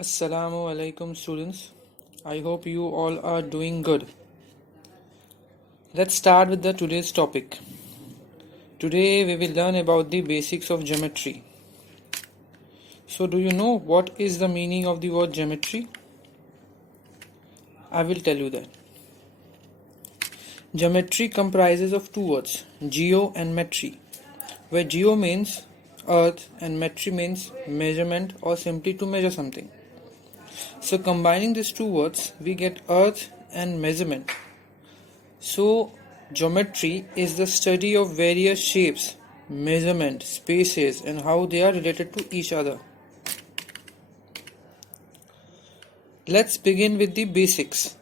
Assalamu alaikum students. I hope you all are doing good. Let's start with the today's topic. Today we will learn about the basics of geometry. So do you know what is the meaning of the word geometry? I will tell you that. Geometry comprises of two words, geo and metry, where geo means earth and metry means measurement or simply to measure something. So combining these two words, we get earth and measurement. So geometry is the study of various shapes, measurement, spaces and how they are related to each other. Let's begin with the basics.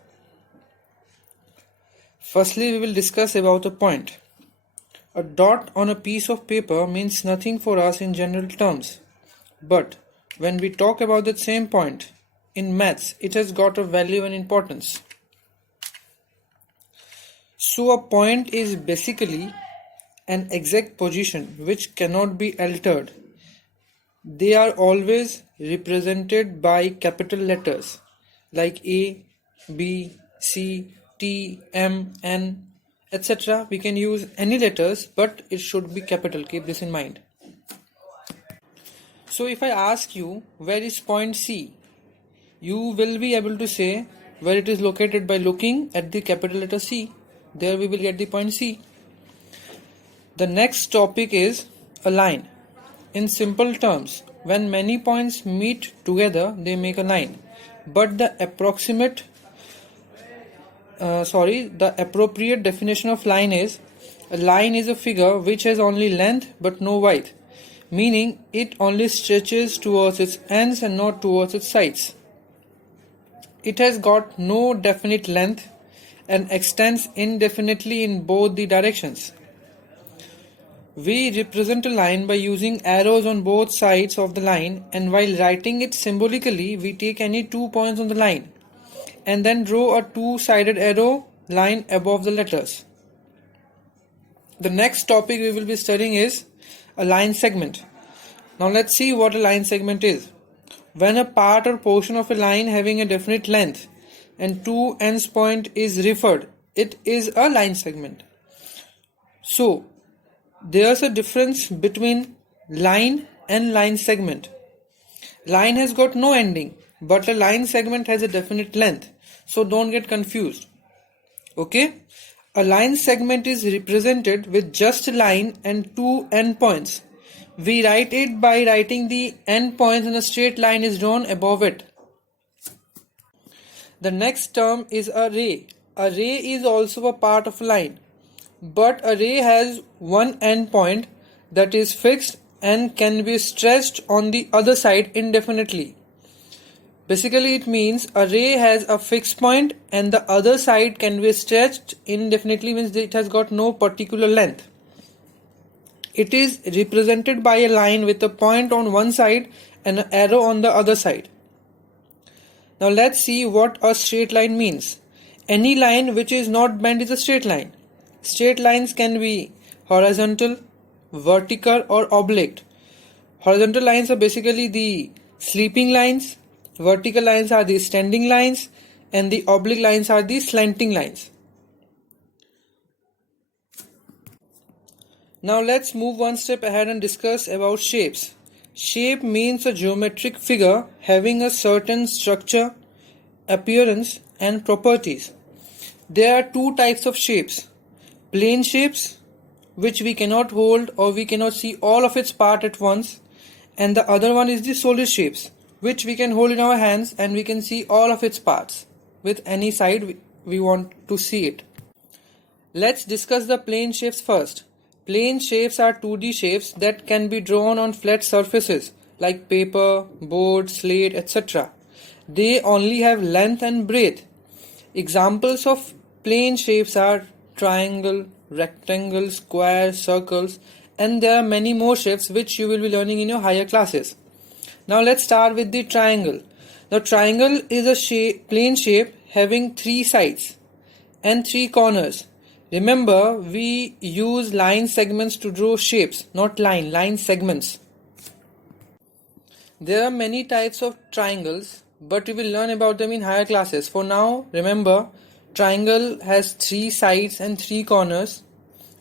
Firstly, we will discuss about a point. A dot on a piece of paper means nothing for us in general terms. But when we talk about that same point, in maths, it has got a value and importance. So a point is basically an exact position which cannot be altered. They are always represented by capital letters like A, B, C, T, M, N, etc. We can use any letters, but it should be capital. Keep this in mind. So if I ask you, where is point C? You will be able to say where it is located by looking at the capital letter C. There we will get the point C. The next topic is a line. In simple terms, when many points meet together, they make a line. But the appropriate definition of line is, a line is a figure which has only length but no width, meaning it only stretches towards its ends and not towards its sides. It has got no definite length and extends indefinitely in both the directions. We represent a line by using arrows on both sides of the line, and while writing it symbolically, we take any 2 points on the line and then draw a two-sided arrow line above the letters. The next topic we will be studying is a line segment. Now let's see what a line segment is. When a part or portion of a line having a definite length and two ends point is referred, it is a line segment. So there's a difference between line and line segment. Line has got no ending, but a line segment has a definite length. So don't get confused. Okay? A line segment is represented with just a line and two end points. We write it by writing the end points and a straight line is drawn above it. The next term is a ray. A ray is also a part of a line, but a ray has one end point that is fixed and can be stretched on the other side indefinitely. Basically, it means a ray has a fixed point and the other side can be stretched indefinitely, means it has got no particular length. It is represented by a line with a point on one side and an arrow on the other side. Now let's see what a straight line means. Any line which is not bent is a straight line. Straight lines can be horizontal, vertical or oblique. Horizontal lines are basically the sleeping lines, vertical lines are the standing lines, and the oblique lines are the slanting lines. Now let's move one step ahead and discuss about shapes. Shape means a geometric figure having a certain structure, appearance and properties. There are two types of shapes. Plane shapes, which we cannot hold or we cannot see all of its part at once, and the other one is the solid shapes, which we can hold in our hands and we can see all of its parts with any side we want to see it. Let's discuss the plane shapes first. Plane shapes are 2D shapes that can be drawn on flat surfaces like paper, board, slate, etc. They only have length and breadth. Examples of plane shapes are triangle, rectangle, square, circles, and there are many more shapes which you will be learning in your higher classes. Now let's start with the triangle. The triangle is a plane shape having three sides and three corners. Remember, we use line segments to draw shapes, not line segments. There are many types of triangles but we will learn about them in higher classes. For now, remember, triangle has 3 sides and 3 corners,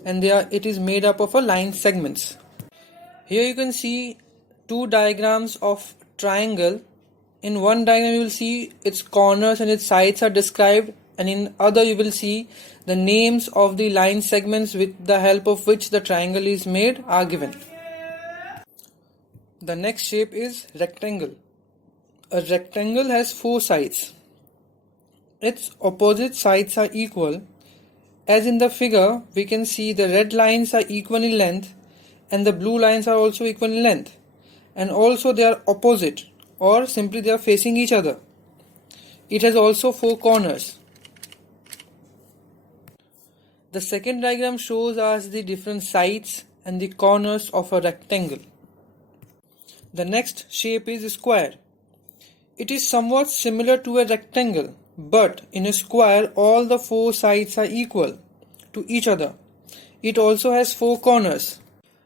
and it is made up of a line segments. Here you can see 2 diagrams of triangle. In one diagram you will see its corners and its sides are described, and in other you will see the names of the line segments with the help of which the triangle is made are given. The next shape is rectangle. A rectangle has 4 sides. Its opposite sides are equal. As in the figure, we can see the red lines are equal in length and the blue lines are also equal in length, and also they are opposite, or simply they are facing each other. It has also 4 corners. The second diagram shows us the different sides and the corners of a rectangle. The next shape is a square. It is somewhat similar to a rectangle, but in a square all the 4 sides are equal to each other. It also has 4 corners.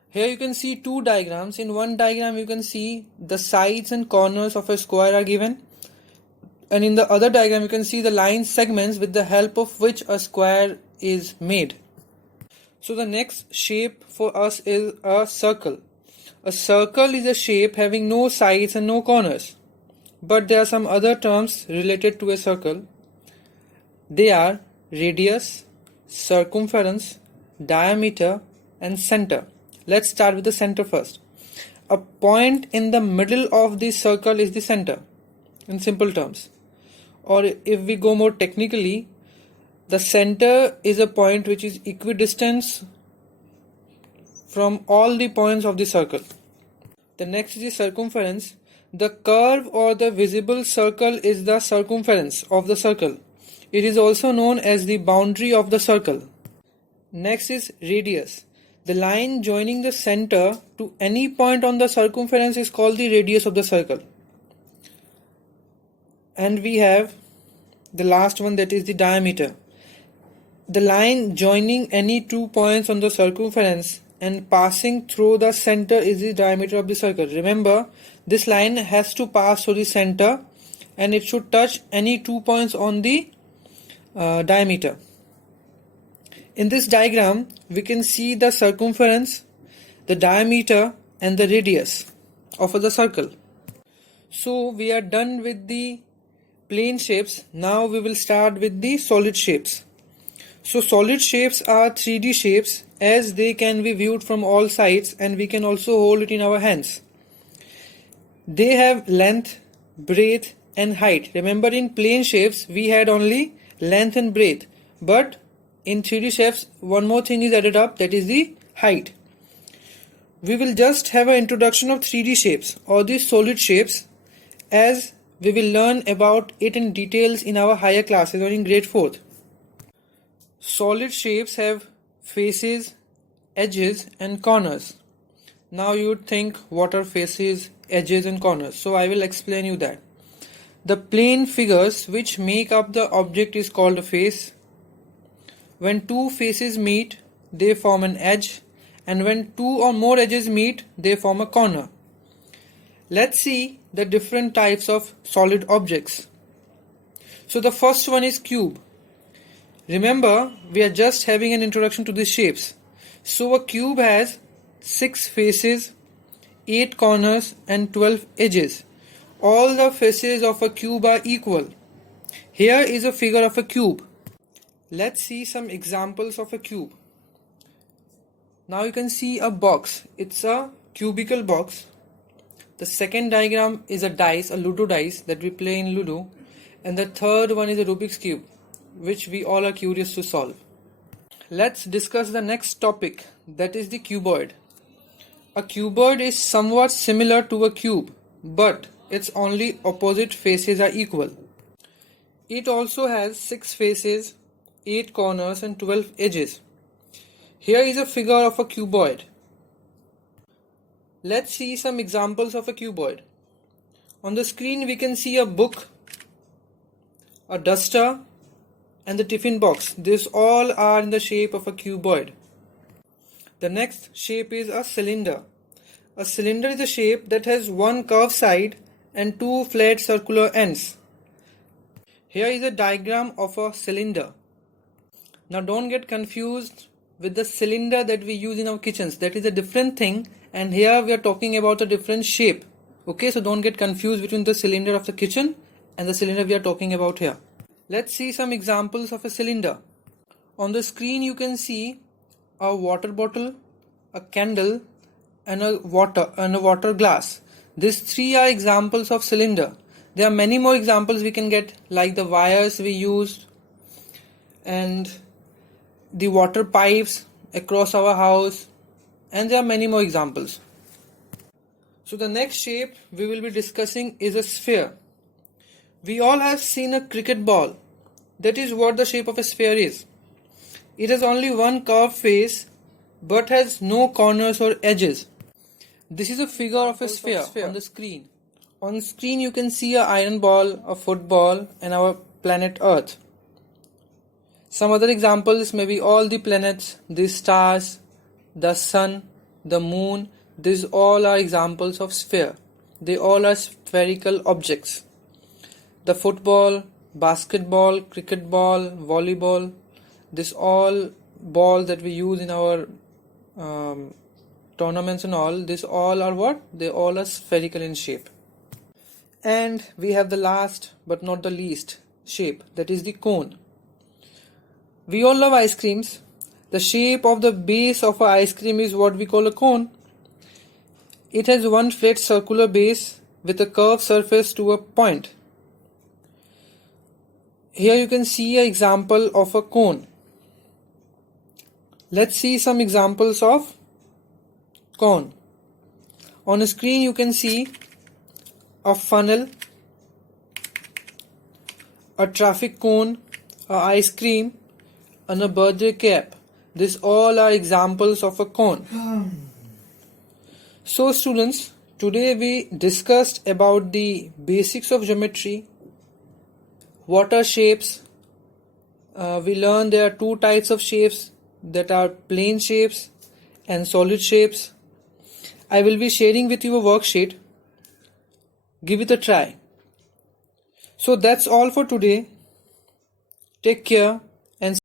Here you can see 2 diagrams. In one diagram you can see the sides and corners of a square are given, and in the other diagram you can see the line segments with the help of which a square is made. So the next shape for us is a circle. A circle is a shape having no sides and no corners, but there are some other terms related to a circle. They are radius, circumference, diameter, and center. Let's start with the center first. A point in the middle of the circle is the center, in simple terms. Or if we go more technically, the center is a point which is equidistant from all the points of the circle. The next is the circumference. The curve or the visible circle is the circumference of the circle. It is also known as the boundary of the circle. Next is radius. The line joining the center to any point on the circumference is called the radius of the circle. And we have the last one, that is the diameter. The line joining any 2 points on the circumference and passing through the center is the diameter of the circle. Remember, this line has to pass through the center and it should touch any 2 points on the diameter. In this diagram, we can see the circumference, the diameter, and the radius of the circle. So we are done with the plane shapes. Now we will start with the solid shapes. So solid shapes are 3D shapes, as they can be viewed from all sides and we can also hold it in our hands. They have length, breadth, and height. Remember, in plane shapes we had only length and breadth, but in 3D shapes one more thing is added up, that is the height. We will just have an introduction of 3D shapes or the solid shapes, as we will learn about it in details in our higher classes or in grade 4th. Solid shapes have faces, edges, and corners. Now you would think, what are faces, edges, and corners? So I will explain you that. The plane figures which make up the object is called a face. When 2 faces meet, they form an edge, and when 2 or more edges meet, they form a corner. Let's see the different types of solid objects. So the first one is cube. Remember, we are just having an introduction to these shapes. So a cube has 6 faces, 8 corners, and 12 edges. All the faces of a cube are equal. Here is a figure of a cube. Let's see some examples of a cube. Now you can see a box. It's a cubical box. The second diagram is a dice, a Ludo dice that we play in Ludo. And the third one is a Rubik's Cube, which we all are curious to solve. Let's discuss the next topic, that is the cuboid. A cuboid is somewhat similar to a cube, but its only opposite faces are equal. It also has 6 faces, 8 corners, and 12 edges. Here is a figure of a cuboid. Let's see some examples of a cuboid. On the screen we can see a book, a duster, and the tiffin box. These all are in the shape of a cuboid. The next shape is a cylinder. A cylinder is a shape that has one curved side and two flat circular ends. Here is a diagram of a cylinder. Now don't get confused with the cylinder that we use in our kitchens. That is a different thing, and here we are talking about a different shape. Okay, so don't get confused between the cylinder of the kitchen and the cylinder we are talking about here. Let's see some examples of a cylinder. On the screen you can see a water bottle, a candle, and a water glass. These three are examples of cylinder. There are many more examples we can get, like the wires we used and the water pipes across our house, and there are many more examples. So the next shape we will be discussing is a sphere. We all have seen a cricket ball. That is what the shape of a sphere is. It has only one curved face but has no corners or edges. This is a figure of a sphere on the screen. On screen you can see an iron ball, a football, and our planet Earth. Some other examples may be all the planets, the stars, the sun, the moon. These all are examples of sphere. They all are spherical objects. The football, basketball, cricket ball, volleyball, this all balls that we use in our tournaments and all, this all are what? They all are spherical in shape. And we have the last but not the least shape, that is the cone. We all love ice creams. The shape of the base of an ice cream is what we call a cone. It has one flat circular base with a curved surface to a point. Here you can see an example of a cone. Let's see some examples of cone. On the screen you can see a funnel, a traffic cone, a ice cream, and a birthday cap. These all are examples of a cone. So students, today we discussed about the basics of geometry, what are shapes. We learned there are two types of shapes, that are plane shapes and solid shapes. I will be sharing with you a worksheet. Give it a try. So that's all for today. Take care.